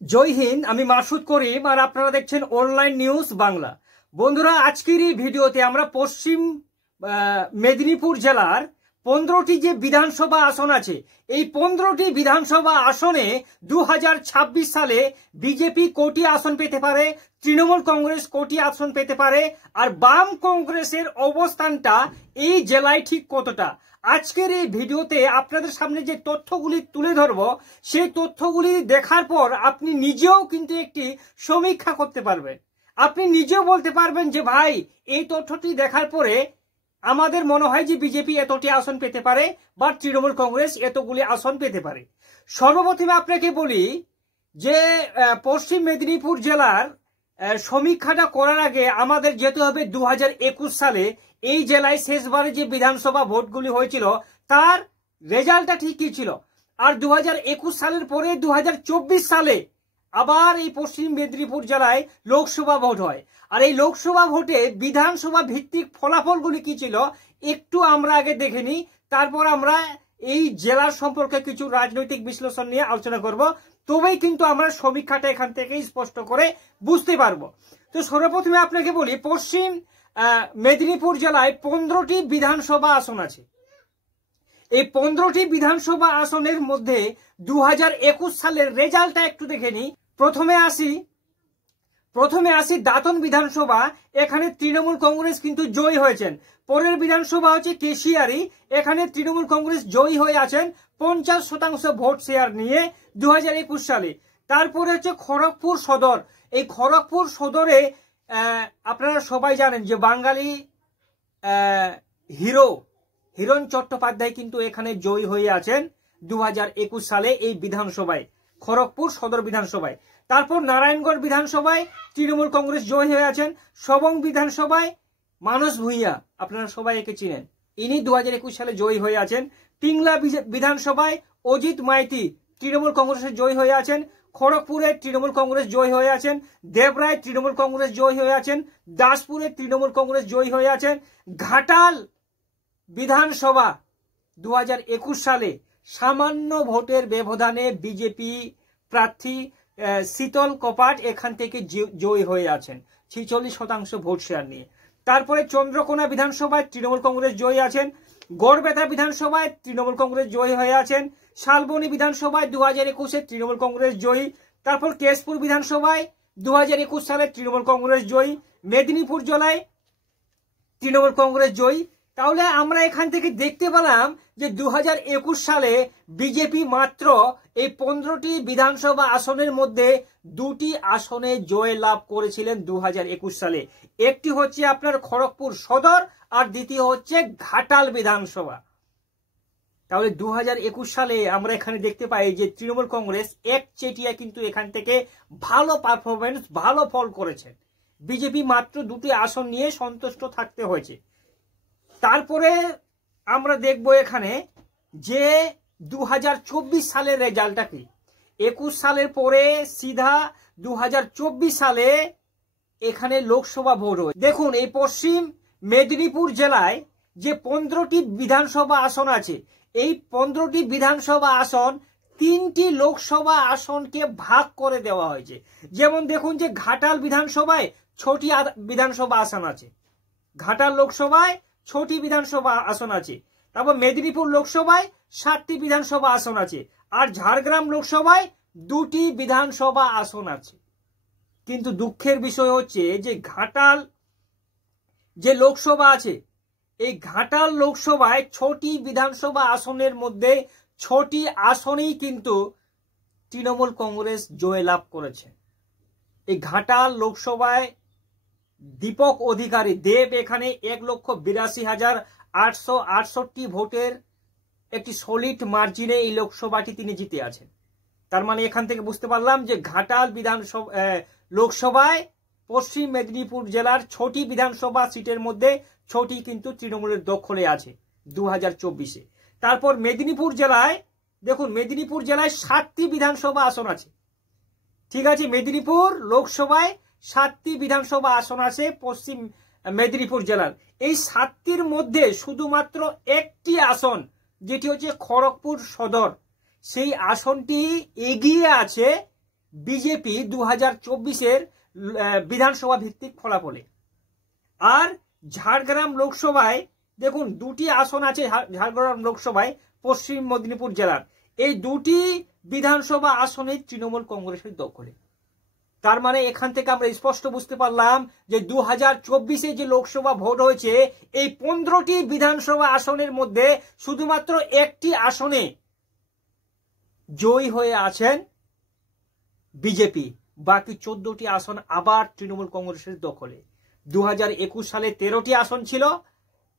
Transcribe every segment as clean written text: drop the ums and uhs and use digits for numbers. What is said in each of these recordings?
জয় হিন্দ। আমি মাসুদ করিম আর আপনারা দেখছেন অনলাইন নিউজ বাংলা। বন্ধুরা, আজকের এই ভিডিওতে আমরা পশ্চিম মেদিনীপুর জেলার 15টি যে বিধানসভা আসন আছে, এই 15টি বিধানসভা আসনে 2026 সালে বিজেপি কোটি আসন পেতে পারে, তৃণমূল কংগ্রেস কোটি আসন পেতে পারে, আর বাম কংগ্রেসের অবস্থানটা এই জেলায় ঠিক কতটা। আজকের এই ভিডিওতে আপনাদের সামনে যে তথ্যগুলি তুলে ধরব, সেই তথ্যগুলি দেখার পর আপনি নিজেও কিন্তু একটি সমীক্ষা করতে পারবেন। আপনি নিজেও বলতে পারবেন যে ভাই, এই তথ্যটি দেখার পরে আমাদের মনে হয় যে বিজেপি এতটি আসন পেতে পারে বা তৃণমূল কংগ্রেস এতগুলি আসন পেতে পারে। সর্বপ্রথমে আপনাকে বলি যে পশ্চিম মেদিনীপুর জেলার সমীক্ষাটা করার আগে আমাদের যেতে হবে 2021 সালে এই জেলায় শেষবারে যে বিধানসভা ভোটগুলি হয়েছিল তার রেজাল্টটা ঠিক কি ছিল। আর 2021 সালের পরে 2024 সালে আবার এই পশ্চিম মেদিনীপুর জেলায় লোকসভা ভোট হয়। আর এই লোকসভা ভোটে বিধানসভা ভিত্তিক ফলাফলগুলি কি ছিল একটু আমরা আগে দেখে নিই, তারপর আমরা এই জেলার সম্পর্কে কিছু রাজনৈতিক বিশ্লেষণ নিয়ে আলোচনা করব। তবেই কিন্তু আমরা সমীক্ষাটা এখান থেকে স্পষ্ট করে বুঝতে পারবো। তো সর্বপ্রথমে আপনাকে বলি, পশ্চিম মেদিনীপুর জেলায় 15টি বিধানসভা আসন আছে। এই 15টি বিধানসভা আসনের মধ্যে 2021 সালের রেজাল্টটা একটু দেখে নিই। প্রথমে আসি দাঁতন বিধানসভা। এখানে তৃণমূল কংগ্রেস কিন্তু জয়ী হয়েছেন। পরের বিধানসভা হচ্ছে কেশিয়ারি, এখানে তৃণমূল কংগ্রেস জয়ী হয়ে আছেন 50% ভোট শেয়ার নিয়ে 2021 সালে। তারপরে হচ্ছে খড়গপুর সদর। এই খড়গপুর সদরে আপনারা সবাই জানেন যে বাঙালি হিরণ চট্টোপাধ্যায় কিন্তু এখানে জয়ী হয়ে আছেন 2021 সালে এই বিধানসভায়, খড়গপুর সদর বিধানসভায়। তারপর নারায়ণগড় বিধানসভায় তৃণমূল কংগ্রেস জয়ী হয়ে আছেন। সবং বিধানসভায় মানস ভূঁইয়া, আপনারা সবাই একে চিনেন, ইনি 2021 সালে জয়ী হয়ে আছেন। পিংলা বিধানসভায় অজিত মাইতি তৃণমূল কংগ্রেসের জয়ী হয়ে আছেন। খড়গপুরে তৃণমূল কংগ্রেস জয়ী হয়ে আছেন। দেবরায় তৃণমূল কংগ্রেস জয়ী হয়ে আছেন। দাসপুরে তৃণমূল কংগ্রেস জয়ী হয়ে আছেন। ঘাটাল বিধানসভা 2021 সালে সামান্য ভোটের ব্যবধানে বিজেপি প্রার্থী শীতল কপাট এখান থেকে জয়ী হয়ে আছেন 46% ভোট শেয়ার নিয়ে। তারপরে চন্দ্রকোনা বিধানসভায় তৃণমূল কংগ্রেস জয়ী আছেন। গড়বেতা বিধানসভায় তৃণমূল কংগ্রেস জয়ী হয়ে আছেন। শালবনী বিধানসভায় 2021 তৃণমূল কংগ্রেস জয়ী। তারপর কেশপুর বিধানসভায় 2021 সালে তৃণমূল কংগ্রেস জয়ী। মেদিনীপুর জেলায় তৃণমূল কংগ্রেস জয়ী। তাহলে আমরা এখান থেকে দেখতে পেলাম যে 2021 সালে বিজেপি মাত্র এই 15টি বিধানসভা আসনের মধ্যে 2টি আসনে জয় লাভ করেছিলেন 2021 সালে। একটি হচ্ছে আপনার খড়গপুর সদর আর দ্বিতীয় হচ্ছে ঘাটাল বিধানসভা। তাহলে 2021 সালে আমরা এখানে দেখতে পাই যে তৃণমূল কংগ্রেস একচেটিয়া কিন্তু এখান থেকে ভালো পারফরমেন্স, ভালো ফল করেছেন। বিজেপি মাত্র 2টি আসন নিয়ে সন্তুষ্ট থাকতে হয়েছে। তারপরে আমরা দেখব এখানে যে 2024 সালের রেজাল্টটা কি। 21 সালের পরে সিধা 2024 সালে এখানে লোকসভা ভোট হয়। দেখুন, এই পশ্চিম মেদিনীপুর জেলায় যে 15টি বিধানসভা আসন আছে, এই 15টি বিধানসভা আসন 3টি লোকসভা আসনকে ভাগ করে দেওয়া হয়েছে। যেমন দেখুন যে ঘাটাল বিধানসভায় 6টি বিধানসভা আসন আছে, ঘাটাল লোকসভায় 6টি বিধানসভা আসন আছে। তারপর মেদিনীপুর লোকসভায় 7টি বিধানসভা আসন আছে, আর ঝাড়গ্রাম লোকসভায় 2টি বিধানসভা আসন আছে। কিন্তু দুঃখের বিষয় হচ্ছে যে ঘাটাল যে লোকসভা আছে, এই ঘাটাল লোকসভায় 6টি বিধানসভা আসনের মধ্যে 6টি আসনেই কিন্তু তৃণমূল কংগ্রেস জয় লাভ করেছে। এই ঘাটাল লোকসভায় দীপক অধিকারী দেব এখানে 1,82,868 ভোটের একটি সলিড মার্জিনে এই লোকসভাটি তিনি জিতে আছেন। তার মানে এখান থেকে বুঝতে পারলাম যে ঘাটাল লোকসভায় পশ্চিম মেদিনীপুর জেলার 6টি বিধানসভা সিটের মধ্যে 6টি কিন্তু তৃণমূলের দখলে আছে 2024-এ। তারপর মেদিনীপুর জেলায় দেখুন, মেদিনীপুর জেলায় 7টি বিধানসভা আসন আছে। ঠিক আছে, মেদিনীপুর লোকসভায় 7টি বিধানসভা আসন আছে পশ্চিম মেদিনীপুর জেলার। এই 7টির মধ্যে শুধুমাত্র একটি আসন, যেটি হচ্ছে খড়গপুর সদর, সেই আসনটি এগিয়ে আছে বিজেপি 2024-এর বিধানসভা ভিত্তিক ফলাফলে। আর ঝাড়গ্রাম লোকসভায় দেখুন 2টি আসন আছে ঝাড়গ্রাম লোকসভায় পশ্চিম মেদিনীপুর জেলার। এই 2টি বিধানসভা আসনে তৃণমূল কংগ্রেসের দখলে। তার মানে এখান থেকে আমরা স্পষ্ট বুঝতে পারলাম যে 2024-এ যে লোকসভা ভোট হয়েছে এই 15টি বিধানসভা আসনের মধ্যে শুধুমাত্র একটি আসনে জয়ী হয়ে আছেন বিজেপি, বাকি 14টি আসন আবার তৃণমূল কংগ্রেসের দখলে। 2021 সালে 13টি আসন ছিল,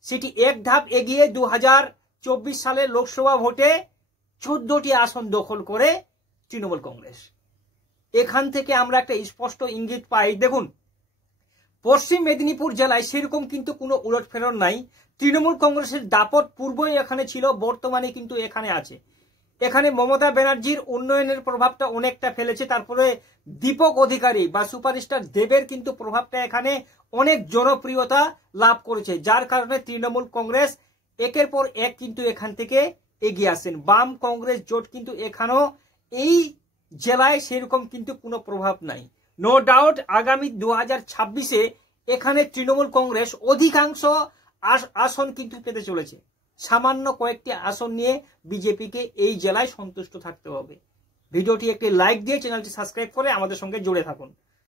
সেটি এক ধাপ এগিয়ে 2024 সালে লোকসভা ভোটে 14টি আসন দখল করে তৃণমূল কংগ্রেস। এখান থেকে আমরা একটা স্পষ্ট ইঙ্গিত পাই। দেখুন পশ্চিম মেদিনীপুর জেলায় সেরকম কিন্তু কোনো উলটফেরত নাই। তৃণমূল কংগ্রেসের দাপট পূর্বই এখানে ছিল, বর্তমানে কিন্তু এখানে আছে। এখানে মমতা ব্যানার্জির উন্নয়নের প্রভাবটা অনেকটা ফেলেছে। তারপরে দীপক অধিকারী বা সুপারস্টার দেবের কিন্তু প্রভাবটা এখানে অনেক জনপ্রিয়তা লাভ করেছে, যার কারণে তৃণমূল কংগ্রেস একের পর এক কিন্তু এখান থেকে এগিয়ে আসছেন। বাম কংগ্রেস জোট কিন্তু এখানেও এই জেলায় সেরকম কিন্তু কোনো প্রভাব নাই। নো ডাউট আগামী 2026-এ এখানে তৃণমূল কংগ্রেস অধিকাংশ আসন কিন্তু পেতে চলেছে। সামান্য কয়েকটি আসন নিয়ে বিজেপিকে এই জেলায় সন্তুষ্ট থাকতে হবে। ভিডিওটি একটি লাইক দিয়ে চ্যানেলটি সাবস্ক্রাইব করে আমাদের সঙ্গে জুড়ে থাকুন।